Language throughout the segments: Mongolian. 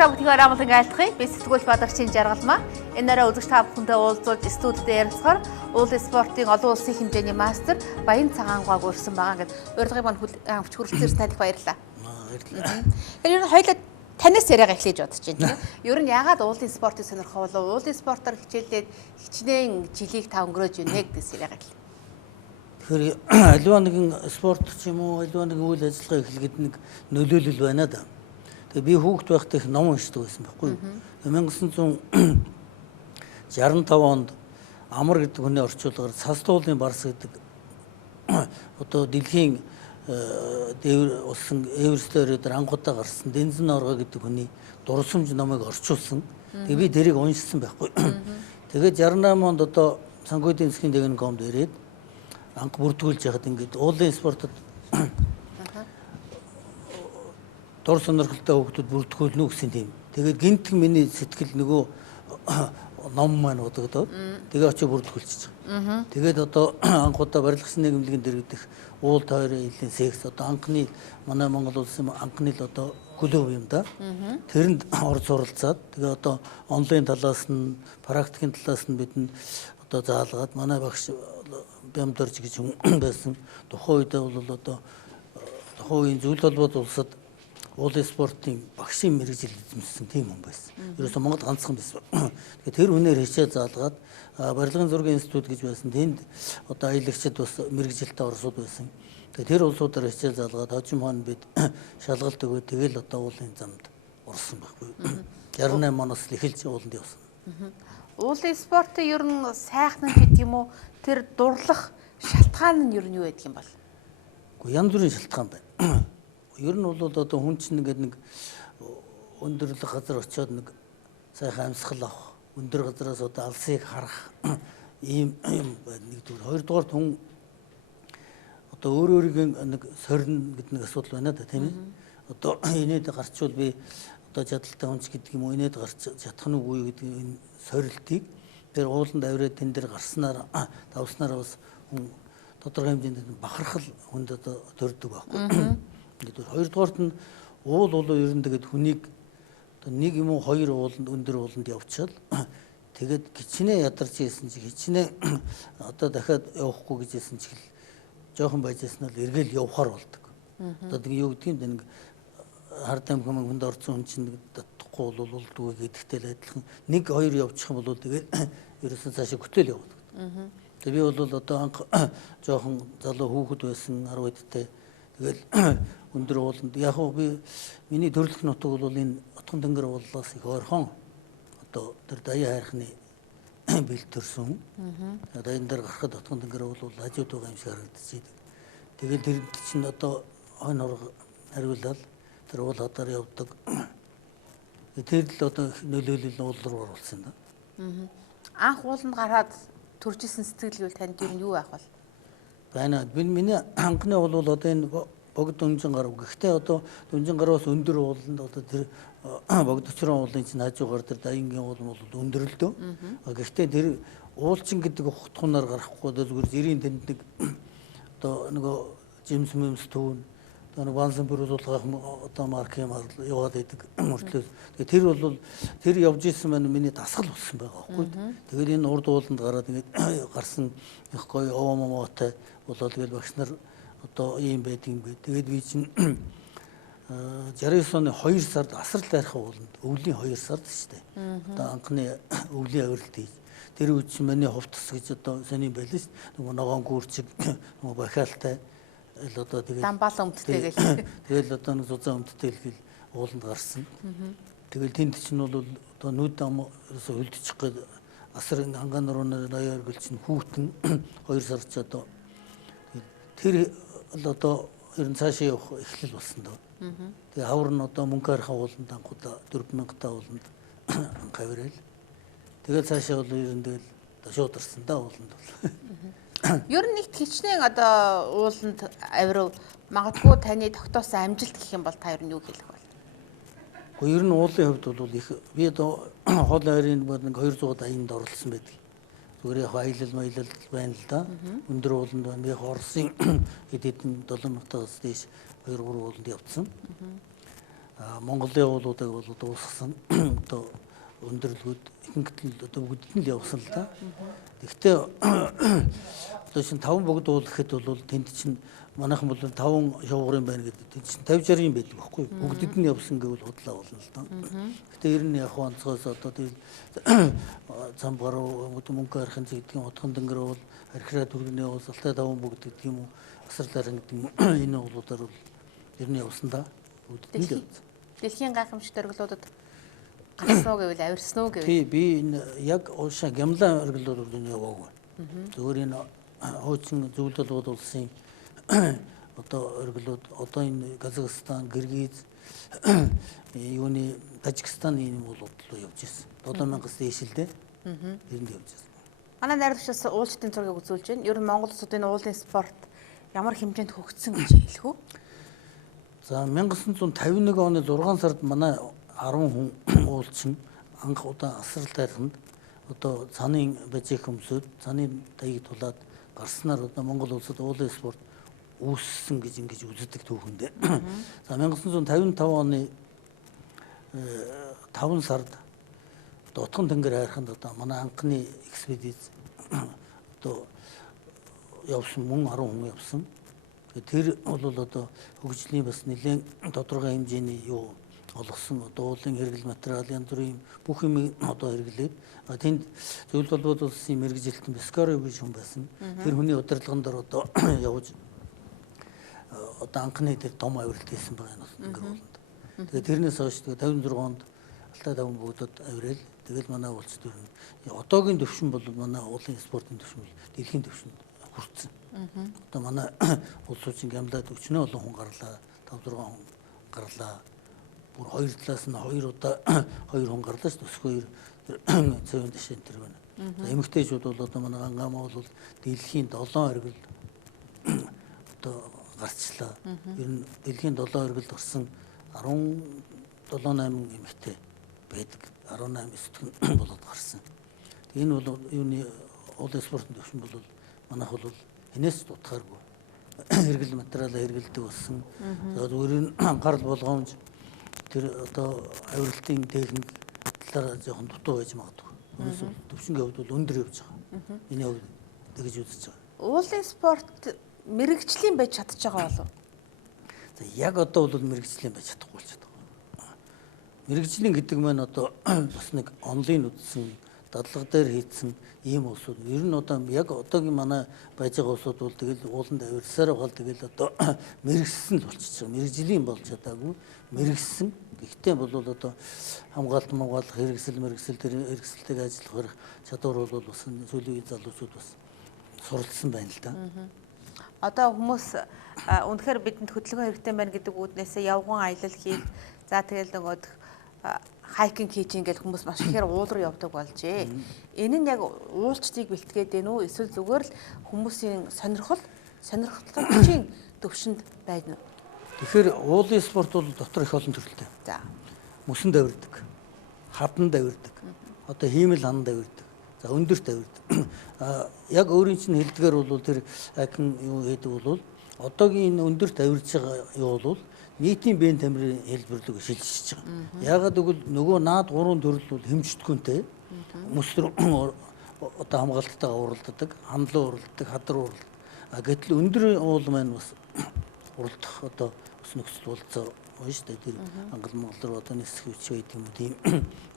та бүхний амлан айлтгая. Би Сэтгүүл Бадарчин Жаргалмаа. Энэ нараа үзэгч та бүхэндээ уулзуулж студид ярилцахаар уулын спортын олон улсын хэмжээний мастер Баян Цагаангааг урьсан байгаа. Ингээд урилгын манд хүч хүрэлцээрс танд их баярлалаа. Баярлалаа. Тэгэхээр ер нь хоёулаа танаас яриага эхлэж бодож байна. Ер нь яагаад уулын спортыг сонирхов болов? Уулын спортоор хичээлээд хичнээн жилийг та өнгөрөөж байна гэдгээс яриага эхлэв. Тэгэхээр аливаа нэгэн спорт ч юм уу, аливаа нэгэн үйл ажиллагаа эхлэхэд нэг нөлөөлөл байна да. Тэгээ би хүүхэд байхдаа их ном уншдаг байсан байхгүй юу. 1965 онд Амар гэдэг хүний орчуулгаар цас туулын барс гэдэг одоо дэлхийн дээвэр улсын Эверестээр анх удаа гарсан Дензэн Орго гэдэг хүний дурсамж номыг орчуулсан. Тэгээ би тэрийг уншсан байхгүй. Тэгээд 68 онд одоо санхүүгийн засгийн техникумд ирээд анх бүртгүүлж яхад ингээд уулын спортод дор сонирхолтой хүүхдүүд бүртгүүлнэ гэсэн тийм. Тэгээд гинт миний сэтгэл нөгөө ном маань бодогдоод тэгээ очиж бүртгүүлчих. Тэгээд одоо анх удаа барилгын нийгэмлэгийн дэргэдэх уул тойрын илийн секс одоо анхны манай Монгол улсын анхны л одоо клуб юм да. Тэрэнд орж суралцаад тэгээ одоо онлайн талаас нь практикийн талаас нь бидэнд одоо заалгаад манай багш Бямдорж гэж хүн байсан. Тухайн үед бол одоо тухайн үеийн зүйл холбоот улсад уулын спортын багшийн мэргэжил эзэмшсэн тийм хүн байсан. Ерөөсөө Монгол ганцхан байсан. Тэгэхээр тэр хүнээр хичээл заалгаад барилгын зургийн институт гэж байсан. Тэнд одоо аялагчид бас мэргэжилтэй орсууд байсан. Тэгэхээр тэр улсуудаар хичээл заалгаад хожим хон бид шалгалт өгөө тэгэл одоо уулын замд орсон байхгүй. 68 оноос эхэлж ууланд явсан. Уулын спортын ер нь сайхан гэдэг юм уу? Тэр дурлах шалтгаан нь ер нь юу байдаг юм бол? Гэхдээ янз бүрийн шалтгаан байна. Ер нь бол одоо хүн чинь ингээд нэг өндөрлөх газар очиод нэг сайхан амьсгал авах, өндөр газараас одоо алсыг харах ийм юм байна. Нэгдүгээр, хоёрдугаар хүн одоо өөрийнхөө нэг сорин гэдэг нэг асуудал байна да тийм ээ. Одоо инээд гарчвал би одоо чадaltaй хүнч гэдэг юм уу инээд гарч чадах нь үгүй гэдэг энэ сорилтыг тэр ууланд авираад тэн дээр гарснаар давснаар бас хүн тодорхой хэмжээнд бахархал хүнд одоо төрдөг байхгүй. Нэгдүгээр, хоёрдугаарт нь уул ер нь тэгээд хүнийг одоо нэг юм уу хоёр ууланд өндөр ууланд явуучаад тэгээд гिचнээ ядарч ийсэн чи гिचнээ одоо дахиад явахгүй гэж хэлсэн чи жоохон байжсэн л эргэл явахаар болдог. Одоо тэг юу гэдгийг нэг хардам хүнд орсон хүн чинь татахгүй бол болдгоо гэдэгтэй л адилхан нэг хоёр явчих юм бол тэгээд ерөөсөн цаашаа хөтөл яваад. Тэг би бол одоо анх жоохон залуу хүүхэд байсан 10 эдтэй тэгэл өндөр ууланд яг хөө би миний төрөлх нутаг бол энэ Отгон тэнгэр ууллаас их ойрхон одоо тэр даяа хайрхны бэлтэрсэн. Одоо энэ дээр гарахад Отгон тэнгэр бол хажууд байгаа юм шиг харагдчихэйдэг. Тэгэл тэр чинь одоо хойно орго хариулаад тэр уул хадаар явдаг. Тэр л одоо нөлөөлөл уул руу оруулсан да. Анх ууланд гараад төржсэн сэтгэл танд ер нь юу байх вэ? Байна. Миний анхны бол одоо энэ богд дүнжин гарав. Гэхдээ одоо дүнжин гараас өндөр ууланд одоо тэр богд өчрөн уулын чинь хажуугаар тэр дайнгийн уул бол өндөрлөлтөө. Гэхдээ тэр уулчин гэдэг утгунаар гарахгүй зүгээр жирийн тэнд нэг одоо нөгөө жимс мэмс түүн одоо нэг вансан бүрүүлгэх одоо марк юм яваад идэг мөртлөө. Тэр бол тэр явж исэн маань миний дасгал болсон байгаа байхгүй. Тэгээд энэ урд ууланд гараад ингээд гарсан их гоё овомомоотой болоод тэгэл багш нар одоо ийм байдаг юм бэ. Тэгээд би чинь 69 оны 2 сард асар тайрхан ууланд өвлийн 2 сард шүү дээ. Одоо анхны өвлийн авиралт хийж. Тэр үед чинь миний хувцас гэж одоо сони байлаа шүү дээ. Нөгөө ногоон гүрчиг нөгөө бахиалтай л одоо тэгээд дамбаал өмдтэй гэл. Тэгэл одоо нэг зузаан өмдтэй л ууланд гарсан. Тэгэл тэнд чинь бол одоо нүд ам ерөөсө хөлдчих гээд асар ангаан нурууны даяар гэл чинь хүүтэн 2 сар ч одоо тэр л одоо ер нь цаашаа явах эхлэл болсон доо. Тэгээ хавар нь одоо мөнгө харахаа ууланд анхудаа 4000 та ууланд хавирал. Тэгээ цаашаа бол ер нь тэгэл шууд ирсэн да ууланд бол. Ер нь нэгт хичнээн одоо ууланд авирав магадгүй таны тогтоосон амжилт гэх юм бол та ер нь юу хэлэх вэ? Гэхдээ ер нь уулын хувьд бол их би одоо хоол ойрын нэг 280-нд оролцсон байдаг. Зүгээр яг аялал маялал байна л да. Өндөр ууланд байна. Яг Оросын хэд хэдэн 7000-аас дээш 2-3 ууланд явцсан. Монголын уулуудыг бол дуусгасан одоо өндөрлгүүд ихэнх нь одоо бүгд нь л явсан л да. Гэхдээ одоо чинь 5 богд уул гэхэд бол тэнд чинь манайхан бол 5 шуургарын байна гэдэг тэнд чинь 50 60 юм байдаг байхгүй бүгдэд нь явсан гэвэл худлаа болно л да. Гэхдээ ер нь яг онцгоос одоо тэгэл зам гаруу мөнгө харахын зэгдгийн утган дэнгэр бол архираа төргний уус алтай 5 богд гэдэг юм уу асарлаар гэдэг юм энэ уулуудаар бол ер нь явсан да. Бүгдэд нь л явсан. Дэлхийн гайхамшигт оргилуудад гарсан уу гэвэл авирсан уу гэвэл би энэ яг уушаа гямлан оргилууд нь яваагүй. Зөвхөн энэ хуучин зөвлөлүүд улсын одоо оргилууд одоо энэ Казахстан, Кыргыз, юуны Тажикстан энэ уулууд руу явж ирсэн. 7000-аас дээш л дээ. Ер нь явж ирсэн. Манай найрагчаас уулчдын зургийг үзүүлж байна. Ер нь Монгол улсуудын уулын спорт ямар хэмжээнд хөгжсөн гэж хэлэх үү? За 1951 оны 6 сард манай 10 хүн уулчин анх удаа асрал тайрханд одоо цааны бажиг хөмсөд цааны таяг тулаад гарснаар одоо Монгол улсад уулын спорт үүссэн гэж ингэж үздэг түүхэндээ. За 1955 оны 5 сард одоо Утган тэнгэр хайрханд одоо манай анхны экспедиц одоо явсан мөн 10 хүн явсан. Тэр бол одоо хөгжлийн бас нэлээд тодорхой хэмжээний юу олгосон одоо уулын хэрэглэл материал янз бүрийн бүх юм одоо хэрэглээд тэнд зөвлөл болбол улсын мэрэгжилтэн Бескаро гэж хүн байсан. Тэр хүний удирдлагын дор одоо явж одоо анхны тэр том авиралт хийсэн байгаа юм ингээ болно. Тэгээд тэрнээс хойш 56 онд Алтай 5 бөгдөд авирал тэгэл манай уулч төр нь одоогийн төвшин бол манай уулын спортын төвшин дэлхийн төвшөнд хүрсэн. Одоо манай улсуудын гямлаад өчнөө олон хүн гарлаа 5 6 хүн гарлаа. Бүр хоёр талаас нь 2 удаа 2 хүн гарлаа шүү дээ. Цэвэн дэшин тэр байна. Эмэгтэйчүүд бол одоо манай гангаамаа бол дэлхийн 7 оргил одоо гарчлаа. Ер нь дэлхийн 7 оргилд орсон 17 8 эмэгтэй байдаг. 18 сэтгэн болоод гарсан. Энэ бол юуны уулын спортын төвшин бол манайх бол энэс дутхааргүй хэрэглэл материалаа хэрэгэлдэг болсон. Зүгээр нь анхаарал болгоомж тэр одоо авиралтын техник талаараа жоохон дутуу байж магадгүй. Өнөөс төвшингийн хувьд бол өндөр явж байгаа. Энэ хувьд тэгж үзэж байгаа. Уулын спорт мэрэгжлийн байж чадж байгаа болов уу? За яг одоо бол мэрэгжлийн байж чадахгүй болж байгаа. Мэрэгжлийн гэдэг маань одоо бас нэг онлайн үзсэн дадлага дээр хийсэн ийм улсууд ер нь одоо яг одоогийн манай байж байгаа улсууд бол тэгэл ууланд авирсаар байгаа тэгэл одоо мэрэгсэн л болчихж байгаа. Мэрэгжлийн болж чадаагүй мэрэгсэн. Гэхдээ бол одоо хамгаалалт хамгаалах хэрэгсэл тэр хэрэгсэлтэйг ажиллах чадвар бол бас сүүлийн үеийн залуучууд бас суралцсан байна л да. Одоо хүмүүс үнэхээр бидэнд хөдөлгөөн хэрэгтэй байна гэдэг үүднээсээ явган аялал хийх за тэгэл нөгөөд хайкинг хийж ингээл хүмүүс маш ихээр уул руу явдаг болжээ. Энэ нь яг уулчдыг бэлтгээд байна уу? Эсвэл зүгээр л хүмүүсийн сонирхолтой төвшөнд байна уу? Тэгэхээр уулын спорт бол дотор их олон төрөлтэй. За. Мөсөнд авирдаг, хаданд авирдаг, одоо хиймэл хананд авирдаг, за өндөрт авирдаг. Яг өөрийн чинь хэлдгээр бол тэр хайкинг юу гэдэг бол одоогийн энэ өндөрт авирж байгаа юу бол нийтийн биеийн тамирын хэлбэрлэг шилжиж байгаа. Яагаад гэвэл нөгөө наад 3 төрөл бол хэмждэггүйтэй. Мөс рүү одоо хамгаалалтайгаа уралддаг, хандлан уралддаг, хадар уралддаг. Гэтэл өндөр уул маань бас уралдах одоо ус нөхцөл болцоо байна шүү дээ. Тэр ангал монгол руу одоо нисэх үуч байдаг юм тийм.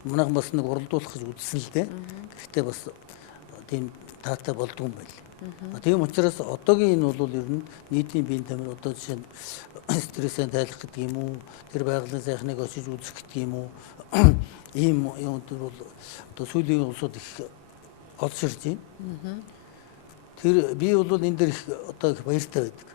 Манайхан бас нэг уралдуулах гэж үзсэн л дээ. Гэхдээ бас тийм таатай болдгүй юм байл. Тийм учраас одоогийн энэ бол ер нь нийтийн биеийн тамир одоо жишээ нь стрессээ тайлах гэдэг юм уу, тэр байгалийн сайхныг очиж үзэх гэдэг юм уу, ийм юм бол одоо сүүлийн улсууд их олж ирж байна. Тэр би бол энэ дэр их одоо их баяртай байдаг.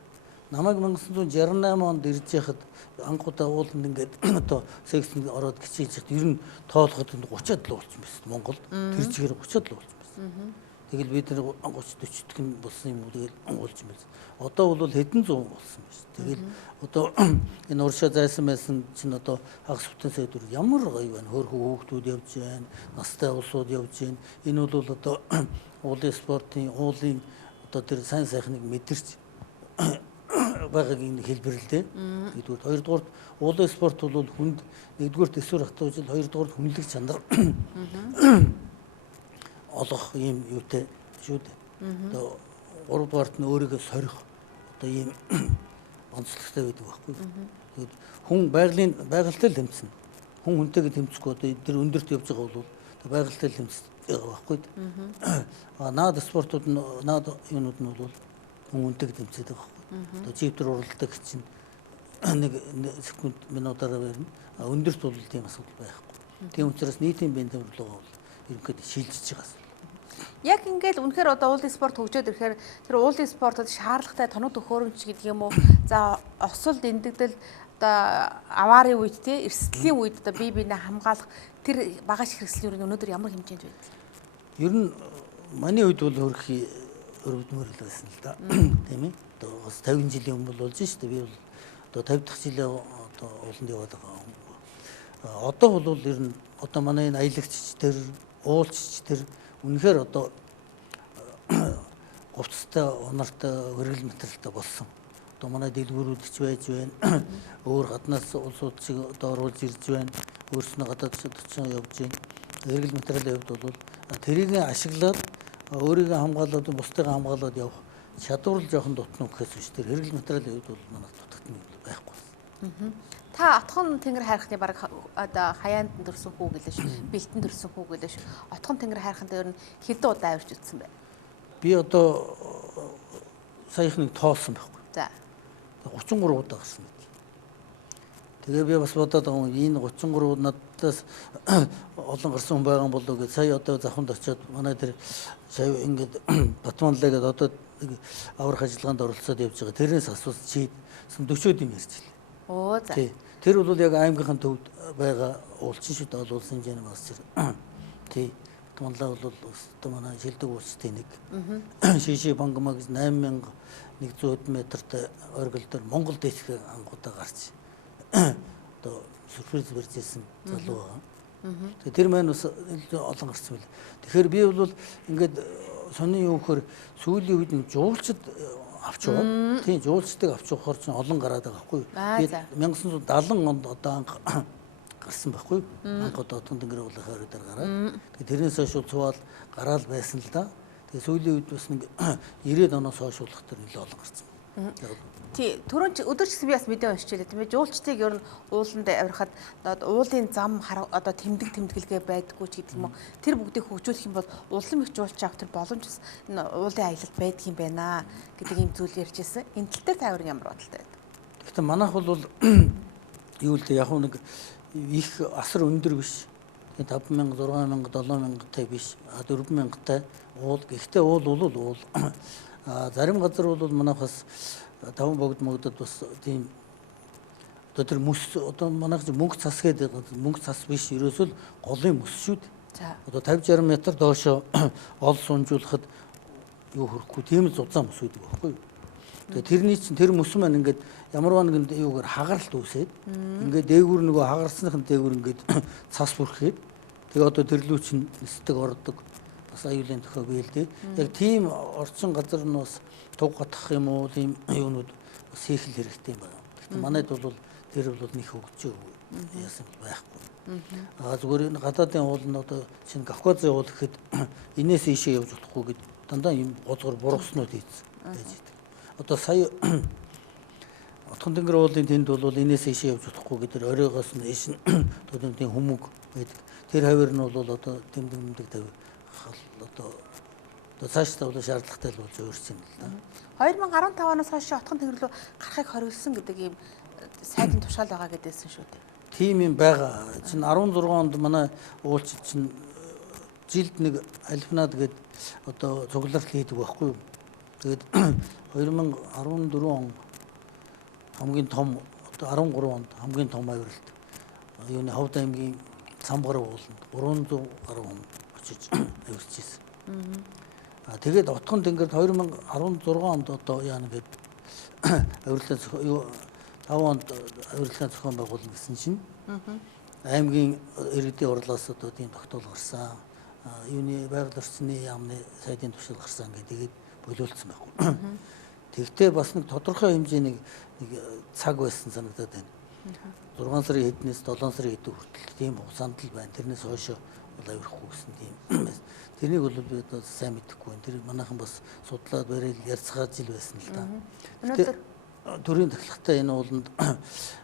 Намайг 1968 онд ирж яхад анх удаа ууланд ингээд одоо секцэнд ороод гिचээж яхад ер нь тоолоход 30-аад л болчихсон байсан Монголд. Тэр чигээр 30-аад л болчихсон байсан. Тэгэл бид нар 30 40 нь болсон юм уу тэгэл уулж юм байсан. Одоо бол хэдэн зуун болсон байна шүү. Тэгэл одоо энэ уршаа зайсан байсан чинь одоо хагас бүтэн сайдвар ямар гоё байна. Хөөрхөн хүүхдүүд явж байна. Настай улсууд явж байна. Энэ бол одоо уулын спортын уулын одоо тэр сайн сайхныг мэдэрч байгаагийн хэлбэрлэлтэй. Нэгдүгээр, хоёрдугаар уулын спорт бол хүнд нэгдүгээр төсвөр хатуужил, хоёрдугаар хүнлэг чанар олох ийм юутай шүү дээ. Одоо гуравдугаарт нь өөрийгөө сорих одоо ийм онцлогтой байдаг байхгүй. Тэгээд хүн байгальтай л тэмцэнэ. Хүн хүнтэйгээ тэмцэхгүй одоо тэр өндөрт явж байгаа бол байгальтай л тэмцэх байгаа байхгүй. Наад спортууд наад юунууд нь бол хүн хүнтэйгээ тэмцээд байгаа байхгүй. Одоо живтер уралдаг чинь нэг секунд минутаараа барина. Өндөрт бол тийм асуудал байхгүй. Тийм учраас нийтийн бие тамирлуугаа бол ерөнхийдөө шилжиж байгаа. Яг ингээд үнэхээр одоо уулын спорт хөгжөөд ирэхээр тэр уулын спортод шаардлагатай тоног төхөөрөмж гэдэг юм уу? За осол дэндэгдэл одоо аваарын үед те эрсдлийн үед одоо бие биенээ хамгаалах тэр багаж хэрэгсэл юу өнөөдөр ямар хэмжээнд байна? Ер нь манай үед бол хөрхи өргөдмөр л байсан л да. Тийм ээ. Одоо бас 50 жилийн өмнө болж шүү дээ. Би бол одоо 50 дахь жилээ одоо ууланд яваад байгаа. Одоо бол ер нь одоо манай энэ аялагч тэр уулч тэр үнэхээр одоо говцтой, унартай, өргөл материалтай болсон. Одоо манай дэлгүүрүүдч байж байна. Өөр гаднаас улсуудыг одоо оруулж ирж байна. Өөрснөө гадаад очиж явж байна. Өргөл материалын хувьд бол тэрийг ашиглаад өөрийгөө хамгаалаад, бусдыг хамгаалаад явах чадвар л жоохон дутна гэхээс биш. Тэр өргөл материалын хувьд бол манай дутагдсан байхгүй. Та отхон тэнгэр хайрхны баг одоо хаяанд төрсөн хүү гэлээш, бэлтэн төрсөн хүү гэлээш. Отхон тэнгэр хайрханд ер нь хэдэн удаа авирч үзсэн бэ? Би одоо саяхныг тоолсон байхгүй. За. 33 удаа гарсан гэж. Тэгээ би бас бодоод байгаа энэ 33 надаас олон гарсан хүн байгаа юм болоо гэж сая одоо завханд очиод манай тэр сая ингээд Батманлаа гэдэг одоо аврах ажиллагаанд оролцоод явж байгаа. Тэрнээс асуусан чи 40-од юм ярьж байна. Оо за. Тэр бол яг аймгийнхын төвд байгаа уулчин шүү дээ, олон улсын хэмжээний бас тэр. Тий. Батманлаа бол одоо манай шилдэг уулчтай нэг. Шиши бангамаа гэж 8100 метртэй оргил дээр Монгол дэвших ангуудаа гарч одоо сюрприз барьжсэн залуу байгаа. Тэгээ тэр маань бас олон гарсан байл. Тэгэхээр би бол ингээд сонин юу гэхээр сүүлийн үед нэг жуулчд авч яваад тийм жуулчдыг авч явахаар ч олон гараад байгаа байхгүй. Би 1970 онд одоо гарсан байхгүй. Анх одоо Отгон тэнгэр уулын хайр дээр гараад. Тэгээ тэрнээс хойш цувал гараал байсан л да. Тэгээ сүүлийн үед бас нэг 90-ад оноос хойш болох төр нэлээд олон гарсан. Тий, түрүүн өдөрч би бас мэдээ уншиж байлаа тийм ээ. Жуулчдыг ер нь ууланд авирахад уулын зам одоо тэмдэглэгээ байдаггүй ч гэдэг юм уу. Тэр бүгдийг хөгжүүлэх юм бол улам их жуулч авах тэр боломж бас уулын аялалд байдаг юм байна гэдэг юм зүйл ярьж ирсэн. Энэ тал дээр та өөр ямар бодолтой байна? Гэхдээ манайх бол юу л дээ яг нэг их асар өндөр биш. 5000, 6000, 7000-тай биш. 4000-тай уул. Гэхдээ уул бол уул. Зарим газар бол манайх бас таван богд мөгдөд бас тийм одоо тэр мөс одоо манайх мөнгө цас гэдэг мөнгө цас биш ерөөсөө голын мөс шүү дээ. За. Одоо 50-60 метр доошоо ол сунжуулахад юу хөрөхгүй тийм зузаан мөс үүдэг байхгүй юу. Тэгээ тэрний чинь тэр мөс маань ингээд ямарваа нэгэн юугаар хагаралт үүсээд ингээд дээгүүр нөгөө хагарсныхын дээгүүр ингээд цас бүрхээд тэгээ одоо тэрлүү чинь нисдэг ордог бас аюулын тохиог биелдэ. Яг тийм орчин газар нь бас туг гатах юм уу тийм юунууд бас хийх хэрэгтэй юм байна. Гэхдээ манайд бол тэр бол нэг хөгжөө яасан байхгүй. Зүгээр энэ гадаадын уул нь одоо чинь Кавказын уул гэхэд энээс ийшээ явж болохгүй гэд дандаа юм гозгор бургаснууд ийдсэн байж идэг. Одоо сая Отгон тэнгэр уулын тэнд бол энээс ийшээ явж болохгүй гэдэг оройгоос нь ийш нь одоо тийм хүмүүг байдаг. Тэр хавар нь бол одоо тэмдэг тавь одоо цааш тавлаа шаардлагатай л болж өөрчлөн л да. 2015 оноос хойш Отгон тэнгэр рүү гарахыг хориглосон гэдэг ийм сайдын тушаал байгаа гэдээсэн шүү дээ. Тийм юм байгаа. Чин 16 онд манай уулч чинь жилд нэг альфнад гээд одоо цугларт хийдэг байхгүй юу. Тэгээд 2014 он хамгийн том одоо 13 онд хамгийн том авиралт юуны Ховд аймгийн Самбар ууланд 300 гаруй хүн очиж авирч ирсэн. Тэгээд Отгон тэнгэрд 2016 онд одоо яана гээд авирлын 5 онд авирлын зохион байгуулна гэсэн чинь аймгийн иргэдийн урлаас одоо тийм тогтоол гарсан. Юуны байгаль орчны яамны сайдын тушаал гарсан гэдэг болиулсан байхгүй. Тэгтээ бас нэг тодорхой хэмжээний нэг цаг байсан санагдаад байна. 6 сарын хэднээс 7 сарын хэдэн хүртэл тийм хугацаанд л байна. Тэрнээс хойш бол авирахгүй гэсэн тийм байсан. Тэрнийг бол би одоо сайн мэдэхгүй байна. Тэр манайхан бас судлаад барил ярьцгааж ил байсан л да. Өнөөдөр төрийн тахилгатай энэ ууланд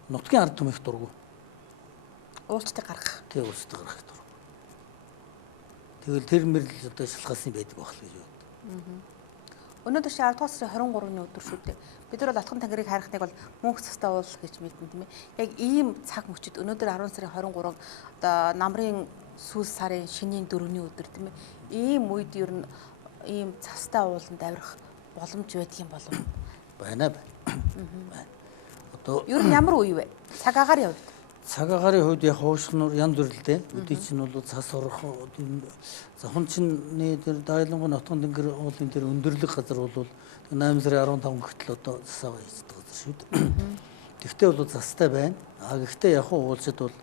нутгийн ард түмэх дургу. уулзтыг гаргах. Тэгээ уулзтыг гаргах дургу. Тэгэл тэр мэрэл одоо шалгасан байдаг байх л гэж байна. Өнөөдөр чи 10 дугаар сарын 23-ны өдөр шүү дээ. Бид нар бол Отхон тангэрыг харихныг бол мөнх цастай уул гэж мэднэ тийм ээ. Яг ийм цаг мөчид өнөөдөр 10 сарын 23 одоо намрын сүүл сарын шинийн 4-ний өдөр тийм ээ. Ийм үед ер нь ийм цастай ууланд авирах боломж байдаг юм болов уу? Байна. Байна. Одоо Ер нь ямар үе вэ? Цаг агаарын хувьд. Цаг агаарын хувьд яг хуушхнуур янз бүрлээ. Өдий чинь бол цас орох завхан чиний тэр дайлангын нотгон тэнгэр уулын тэр өндөрлөг газар бол 8 сарын 15 гэтэл одоо цас аваа хийдэг газар шүү дээ. Тэгтээ бол застай байна. Гэхдээ яг уулзад бол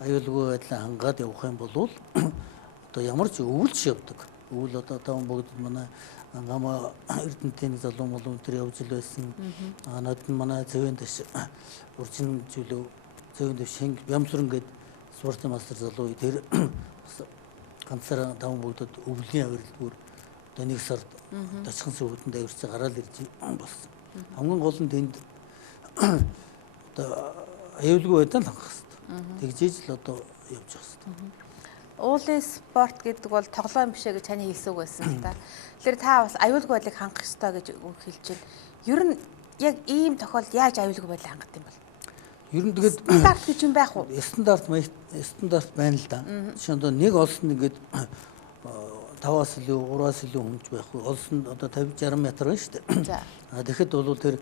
аюулгүй байдлаа хангаад явах юм бол одоо ямар ч өвөлж явдаг. Өвөл одоо таван бүгд манай гама эрдэнтийн залуу молон тэр явж ил байсан. Над нь манай зэвэн дэш урчин зүйлөө зэвэн дэш шинг Бямсран гээд спортын мастер залуу тэр ганцаараа таван бүгдд өвлийн авирал бүр одоо нэг сард дачхан сөвөдөнд авирч гараал ирж болсон. Хамгийн гол нь тэнд одоо аюулгүй байдал хангах хэрэгтэй. Тэгжээж л одоо явж байгаа хэрэгтэй. Уулын спорт гэдэг бол тоглоом биш ээ гэж таны хэлсэг байсан л да. Тэгэхээр та бас аюулгүй байдлыг хангах ёстой гэж үг хэлж байна. Ер нь яг ийм тохиолдолд яаж аюулгүй байдлыг хангах юм бол? Ер нь тэгээд стандарт гэж юм байх уу? Стандарт байна л да. Жишээ нь одоо нэг олсон ингээд 5-аас илүү 3-аас илүү хүмж байхгүй. Олсон одоо 50-60 метр байна шүү дээ. За. Тэгэхэд бол тэр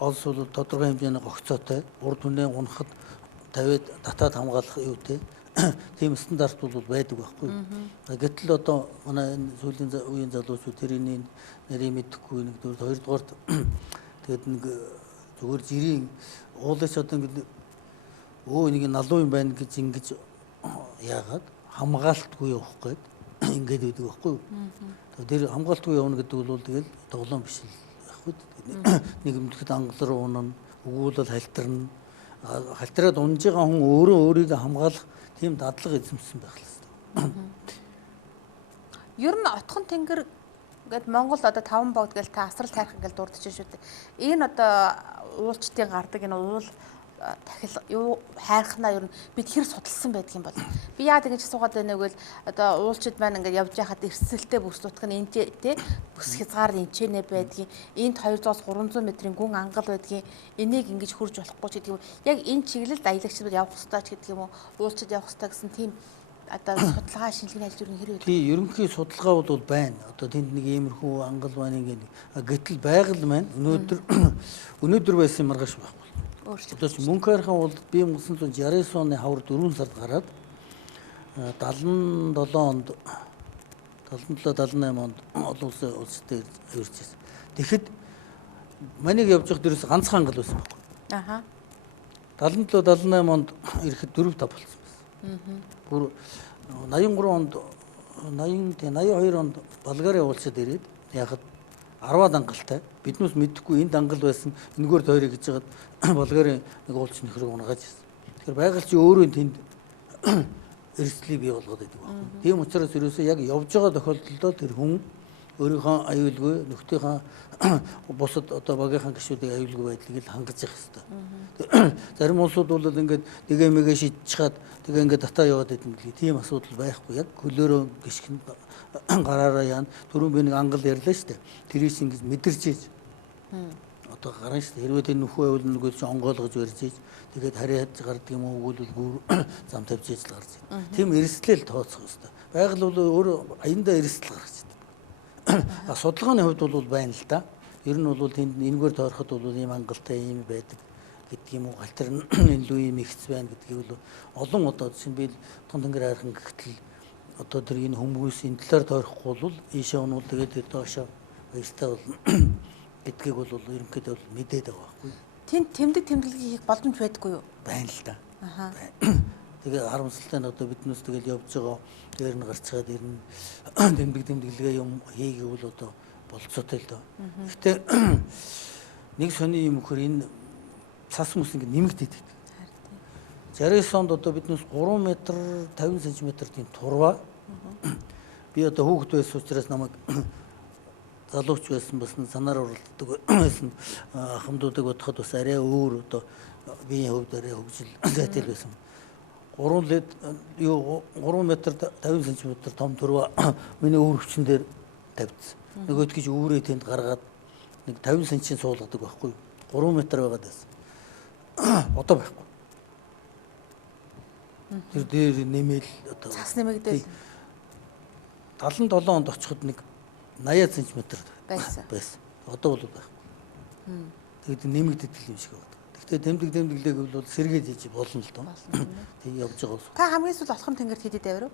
олс бол тодорхой хэмжээний гогцоотой урд түнээ унахад 50-д татаад хамгаалах юутэй. Тийм стандарт бол байдаг байхгүй. Гэтэл одоо манай энэ сүүлийн үеийн залуучууд тэрний нэрийг мэдэхгүй нэг 2-дугаарт тэгээд нэг зүгээр жирийн уулаач одоо ингэ нэг налуу юм байна гэж ингэж яагаад хамгаалтгүй явах гээд ингэж байдаг байхгүй. Тэр хамгаалтгүй явна гэдэг бол тэгэл тоглоом биш л байхгүй. Нэг юмдэхэд ангалар унана, өгүүлэл халтарна. Халтраад унж байгаа хүн өөрөө өөрийгөө хамгаалах тийм дадлага эзэмсэн байх л хэвээр. Ер нь Отхон тэнгэр ингээд Монгол одоо 5 богд гэл та асрал тайрах ингээд дурдж шүү дээ. Энэ одоо уулчдын гардаг энэ уул тахил юу хайрхнаа ер нь бид хэр судалсан байдгийн бол би яа тэгэж асуугаад байна вэ гэвэл одоо уулчид маань ингээд явж байхад эрсдэлтэй бүс нутг нь энэ тий бүс хязгаар энчэнэ байдгийн энд 200-аас 300 метрийн гүн ангал байдгийн энийг ингэж хурж болохгүй ч гэдэг юм яг энэ чиглэлд аялагчид явах ёстой ч гэдэг юм уу уулчид явах ёстой гэсэн тийм одоо судалгаа шинжилгээний ажил ер нь хэрэг. Тий ерөнхий судалгаа бол байна. Одоо тэнд нэг иймэрхүү ангал байна ингээд гэтэл байгаль маань өнөөдөр байсан маргааш байхгүй. Одоо мөнх хайрхан бол би 1969 оны хавар 4 сард гараад 77 онд 77-78 онд олон улстай ирж байсан. Тэгэхэд манийг явж явах дээрээс ганцхан ангал байсан байхгүй. Аха. 77-78 онд ирэхэд 4-5 болсон байсан. Бүр 83 онд 82 онд Болгари уулзаад ирээд яхад 10-аад ангалтай биднээс мэдхгүй энд ангал байсан энэгээр тойроо гэж жагаад Болгари нэг уулч нөхрийг унгааж ирсэн. Тэгэхээр байгальч өөрөө тэнд эрсдлийг бий болгоод байдаг байна. Тийм учраас ерөөсөө яг явж байгаа тохиолдолд тэр хүн өөрийнхөө аюулгүй нөхдийнхөө бусад одоо багийнхан гишүүдийн аюулгүй байдлыг л хангаж явах хэрэгтэй. Зарим улсууд бол ингээд нэгэ мэгэ шийдэж чад тэгээ ингээд татаа яваад байдаг гэх тийм асуудал байхгүй. Яг хөлөөрөө гიშгэн гараараа яана. Түрүүн би нэг ангал ярьлаа шүү дээ. Тэрийг ингэж мэдэрч ийж одоо гарна шүү дээ. Хэрвээ тэр нөхөө байвал нөгөө чинь онгойлгож барьж ийж тэгээд харьяаж гардаг юм уу өгвөл гүр зам тавьж ийж л гарч байна. Тийм эрсдлэл тооцох хэрэгтэй. Байгаль бол өөрөө аяндаа эрсдэл гаргаж байна. Судалгааны хувьд бол байна л да. Ер нь бол тэнд энэгээр тойроход бол ийм ангалтай ийм байдаг гэдэг юм уу галтар илүү ийм ихц байна гэдгийг бол олон удаа жишээ нь би тун тэнгэр хайрхан гэхтэл одоо тэр энэ хүмүүс энэ талаар тойрохгүй бол ийшээ унвал тэгээд доошоо баяртай бол гэдгийг бол ерөнхийдөө бол мэдээд байгаа байхгүй. Тэнд тэмдэг тэмдэглэгийг хийх боломж байдаггүй юу? Байна л да. Аха. Тэгээ харамсалтай нь одоо биднээс тэгэл явж байгаа дээр нь гарцгаад ирнэ тэмдэг тэмдэглэгээ юм хийгээвэл одоо болцоотой л доо. Гэхдээ нэг сони юм хөр энэ цас хүмүүс ингэ нэмэгдээд байдаг. 69 онд одоо биднээс 3 метр 50 см тийм турва. Би одоо хүүхэд байсан учраас намайг залууч байсан бас санаар уралддаг байсан ахмадуудыг бодоход бас арай өөр одоо биеийн хувьд арай хөгжил зайтай байсан. 3 метр 50 см том турва миний өөр хүчин дээр тавьчихсан. Нөгөөд гэж өөрөө тэнд гаргаад нэг 50 см суулгадаг байхгүй. 3 метр байгаад байсан. Одоо байхгүй. Тэр дээр нэмэл одоо Цас нэмэгдээл 77 онд очиход нэг 80 см байсан. Одоо бол байхгүй. Тэгээд нэмэгдээд юм шиг байна. Гэхдээ тэмдэглээг бол сэргээд хийж болно л доо. Тэг явж байгаа ус. Та хамгийн сүүл Олхон тэнгэрт хэдий даврав?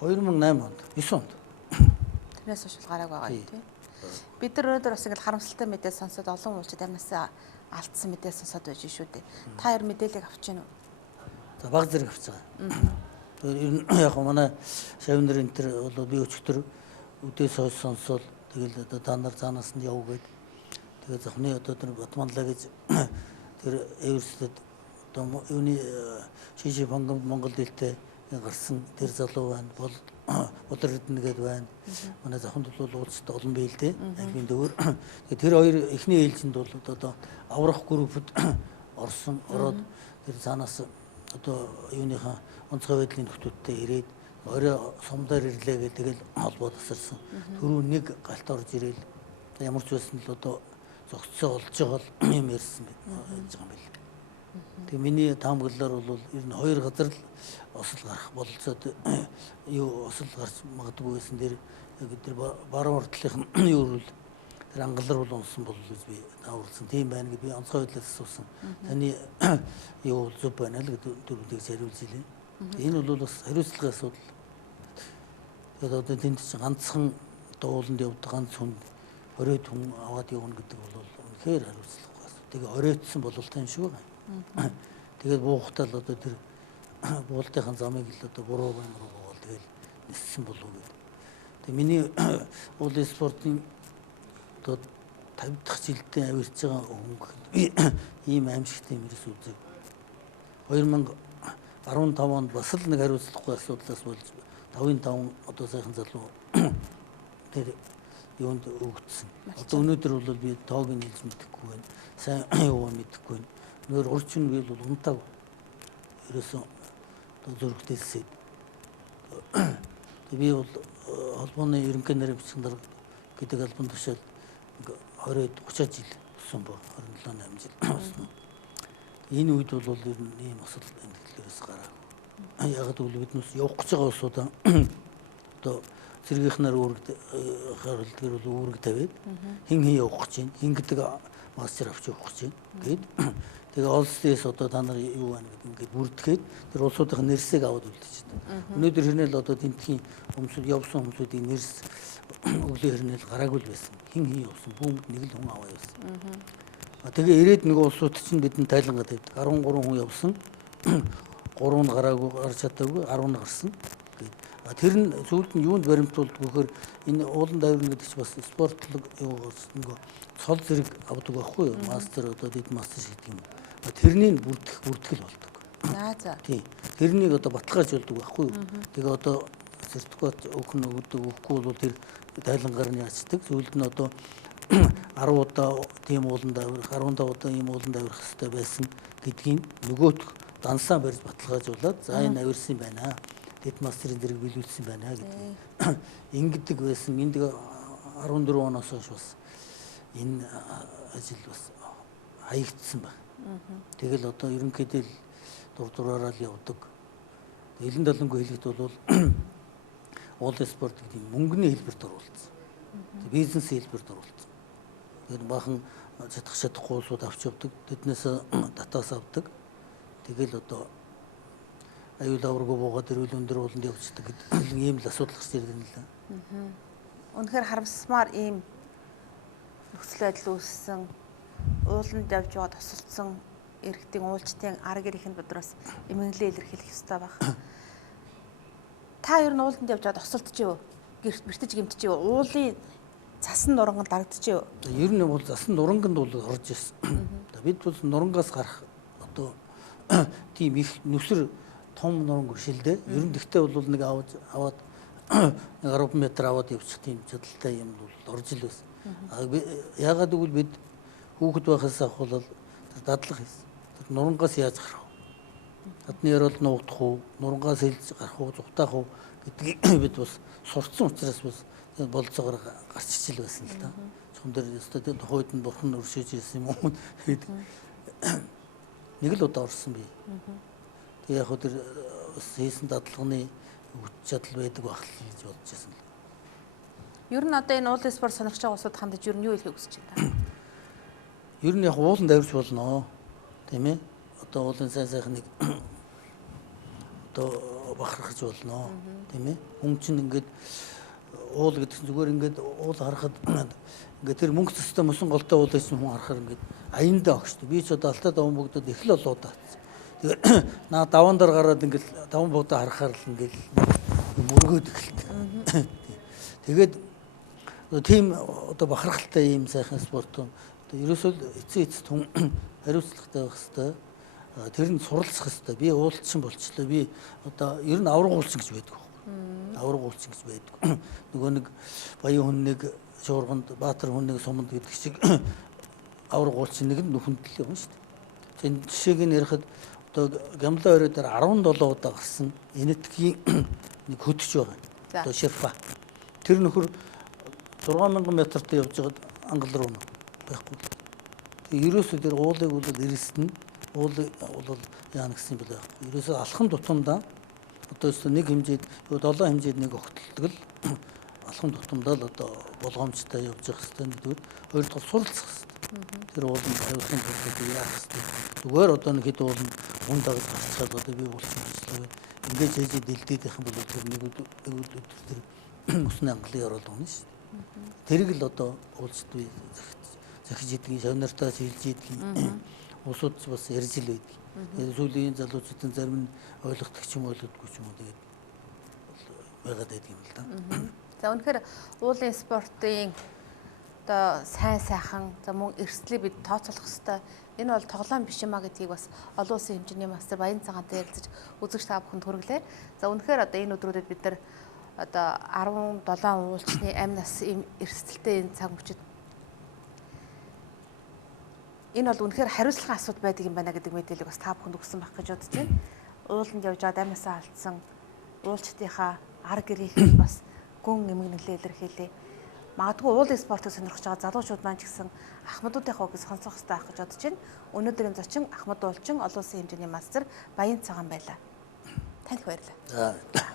2008 онд, 9 онд. Тэрнээс хойш гарааг байгаа юм тий. Бид нар өнөөдөр бас ингэ харамсалтай мэдээ сонсоод олон уулчид амнасаа алдсан мэдээ сонсоод байж шүү дээ. Та яар мэдээлэл авч гин үү? За баг зэрэг авч байгаа. Яг манай шавнер энэ төр бол би өчтөр үдээс хойш сонсоод тэгэл одоо та нар цаанаас нь яв гээд тэгээ захны одоо тэр Батманлаа гэж тэр Эверстэд одоо юуны шиши бангамд Монгол дэлтэй гарсан тэр залуу байна. Болор хэднэгээд байна. Манай заханд бол уулзтай олон байл дээ. Ангийн дөөр. Тэгээ тэр хоёр эхний ээлжинд бол одоо аврах группэд ороод тэр цаанаас одоо юуныхаа онцгой байдлын нөхдүүдтэй ирээд орой сумдаар ирлээ гэх тэгэл холбоо тасарсан. Түрүү нэг галт орж ирээл ямар ч байсан л одоо зогцсоо олж байгаа л юм ярьсан гэж байгаа юм байна. Тэгээ миний таамаглалаар бол ер нь хоёр газар л осол гарах бололцоод юу осол гарч магадгүй байсан дээр тэр баруун урдлынх нь юу бол тэр ангалар бол унсан бол гэж би тааварсан. Тийм байна гэж би онцгой байдлаар асуусан. Таны юу зөв байна л гэдэг дөрөвдөө хариулж илээ. Энэ бол бас хариуцлагын асуудал. Тэгээд одоо тэнд чинь ганцхан дууланд явдаг ганц хүн оройд хүн аваад явна гэдэг бол үнэхээр хариуцлагагүй асуудал. Тэгээ оройтсан бололтой юм шиг байна. Тэгээд буухтаа л одоо тэр буултынхаа замыг л одоо буруу байна руу бол тэгэл ниссэн болов уу гэдэг. Тэгээ миний уулын спортын одоо 50 дахь жилдээ авирч байгаа хүн ийм аимшигтай юм ерөөс үзэг. 2015 онд бас л нэг хариуцлагагүй асуудлаас болж 5-5 одоо сайхан залуу тэр юунд өгдсөн. Одоо өнөөдөр бол би тоог нь хэлж мэдэхгүй байна. Сайн яваа мэдэхгүй байна. Нөр урчин би бол унтааг ерөөсөн одоо зөрөгдөлсэй. Би бол холбооны ерөнхий нарийн бичгийн дарга гэдэг албан тушаал 20-30 жил болсон ба 27-8 жил болсон. Энэ үед бол ер нь ийм асуудал энэ төлөөс гараа. Яг гэвэл биднээс явах гэж байгаа улсуудаа одоо зэргийнхнаар харуулдгаар бол үүрэг тавиад хин явах гэж байна. Хин гэдэг мастер авч явах гэж байна. Тэгээ олсдээс одоо та нар юу байна гэдэг ингээд бүрдгээд тэр улсуудын нэрсийг аваад үлдчихсэн. Өнөөдөр хэрнээл одоо тентхийн хүмүүсд явсан хүмүүсийн нэрс өглөө хэрнээл гараагүй л байсан. Хин явсан бүүмд нэг л хүн аваа явсан. Тэгээ ирээд нэг улсууд чинь бидэнд тайлангаад байдаг. 13 хүн явсан. 3 нь гараагүй гарч чадаагүй 10 нь гарсан. Тэр нь зөвлөлд нь юунд баримтуулдаг вөхөр энэ уулан давирна гэдэг чинь бас спортлог юугаас нэг цол зэрэг авдаг байхгүй юу? Мастер одоо дэд мастер шиг юм. Тэрний бүртгэл болдог. За. Тийм. Тэрнийг одоо баталгааж болдог байхгүй юу? Тэгээ одоо сертификат өгөхгүй бол тэр тайлангаар нь яачдаг. Зөвлөлд нь одоо 10 удаа тийм уулан давирах, 15 удаа ийм уулан давирах хэрэгтэй байсан гэдгийг нөгөөт дансаа барьж баталгаажуулаад за энэ авирсан байна. Дэд мастерын зэрэг биелүүлсэн байна гэдэг. Ингэдэг байсан. Энд 14 оноос хойш бас энэ ажил бас хаягдсан байна. Тэгэл одоо ерөнхийдөө дураараа л явдаг. Элен далангүй хэлэхэд бол уулын спорт гэдэг мөнгөний хэлбэрт оруулсан. Бизнес хэлбэрт оруулсан. Тэгээд бахан чадахгүй улсууд авч явдаг. Тэднээс татаас авдаг. Тэгэл одоо аюул аварга буугаад ирвэл өндөр ууланд явцдаг гэдэг ийм л асуудал гарч ирдэг юм л. Үнэхээр харамсмаар ийм нөхцөл байдал үүссэн. Ууланд явж байгаа тусалсан иргэдийн уулчдын арга гэрийнхэнд бодроос эмгэнлээ илэрхийлэх ёстой баг. Та ер нь ууланд явж байгаа тусалдаж юу? гэртэж гэмтэж уулын цасан нуранганд дарагдчихэв. Ер нь бол засан нуранганд бол орж ирсэн. Бид бол нурангаас гарах одоо тийм их нүсэр том нуранг бишэлдэ. Ер нь тэгтээ бол нэг аваад 10 метр аваад явчих тийм чадaltaй юм бол орж ил байсан. Яагаад гэвэл бид хүүхэд байхаас ахвал дадлага хийсэн. Нурангаас яаж гарах вэ? Гадны ярол нуугдах уу, нурангаас хэлж гарах уу, зүгтаах уу гэдгийг бид бас сурцсан учраас бас болцоогоор гарч ичил байсан л да. Чухам дээр өстой тухайд нь бурхан өршөөж ирсэн юм уу? Нэг л удаа орсон би. Тэг яг хөө тэр хийсэн дадлагын хүч чадал байдаг байх л гэж бодож байсан л. Ер нь одоо энэ уулын спорт сонирхож байгаа улсууд хандаж ер нь юу хэлхийг хүсэж байна? Ер нь яг ууланд авирч болно. Тийм ээ. Одоо уулын сайхныг одоо бахархаж болно. Тийм ээ. Хүн чинь ингээд уул гэдэг чинь зүгээр ингээд уул харахад ингээд тэр мөнгө төстэй мөсөн голтой уул гэсэн хүн харахаар ингээд аяндаа огштой. Би ч одоо Алтай даван бөгдөд их л олоо даа. Тэгээ наа даван дээр гараад ингээд даван бөгдөө харахаар л ингээд мөргөөд эхэлдэг. Тэгээд тийм одоо бахархалтай юм сайхан спорт ерөөсөө эцээ эцэд хүн хариуцлагатай байх хэвээр тэр нь суралцах хэвээр би уулчин болчлоо би одоо ер нь аврагуулчин гэж байдаг байхгүй аврагуулчин гэж байдаг нөгөө нэг баян хүн нэг шуурганд баатар хүн нэг суманд гэдэг шиг аврагуулчин нэг нь нүхэндэл юм шүү дээ энэ жишээг нь ярихад одоо Гямлаа орой дээр 17 удаа гарсан энэтгийн нэг хөтөч байгаа одоо шефа тэр нөхөр 6000 метрт явж байгаад ангал руу байхгүй. Ерөөсөө тэр уулыг бол ирсэн уулыг бол яана гэсэн юм бэ? Ерөөсөө алхам тутамдаа одоо нэг хэмжээд 7 хэмжээд нэг огтлдог л алхам тутамдаа л одоо болгоомжтой явж явах хэрэгтэй нэгдүгээр хоёрдугаар суралцах хэрэгтэй. Тэр уулын тавилгын төлөвлөлтийг яах хэрэгтэй. Зүгээр одоо нэг хэд уулын хүн дагаж гарчаад одоо би уулсан гэжлээ. Ингээд хийж дэлдээд байх юм бол тэр нэг өдөр тэр өснө англын орол болно шүү дээ. Тэрийг л одоо уулзд би захиж идэгний шавнартаа шилж идэгний усууд бас ярьж ил байдаг. Сүүлийн залуучуудын зарим нь ойлгодог ч юм ойлгодгүй ч юм уу тэгээд байгаад байдаг юм л да. За үнэхээр уулын спортын одоо сайн сайхан за мөн эрсдлийг бид тооцоолох хэрэгтэй. Энэ бол тоглоом биш юмаа гэдгийг бас олон улсын хэмжээний мастер Баян цагаантай ярилцаж үзэгч та бүхэнд хүргэлээ. За үнэхээр одоо энэ өдрүүдэд бид нар одоо 17 уулчны амь нас ийм эрсдэлтэй энэ цаг мөчид энэ бол үнэхээр хариуцлагын асуудал байдаг юм байна гэдэг мэдээллийг бас та бүхэнд өгсөн байх гэж бодож байна. Ууланд явж аваад амь насаа алдсан уулчдынхаа ар гэрийг бас гүн эмгэнэлээ илэрхийлээ. Магадгүй уулын спортыг сонирхож байгаа залуучууд маань ч гэсэн ахмадуудынхаа үгс сонсох хэрэгтэй байх гэж бодож байна. Өнөөдрийн зочин Ахмад уулчин олон улсын хэмжээний мастер Баян цагаан байлаа. Танд их баярлалаа. За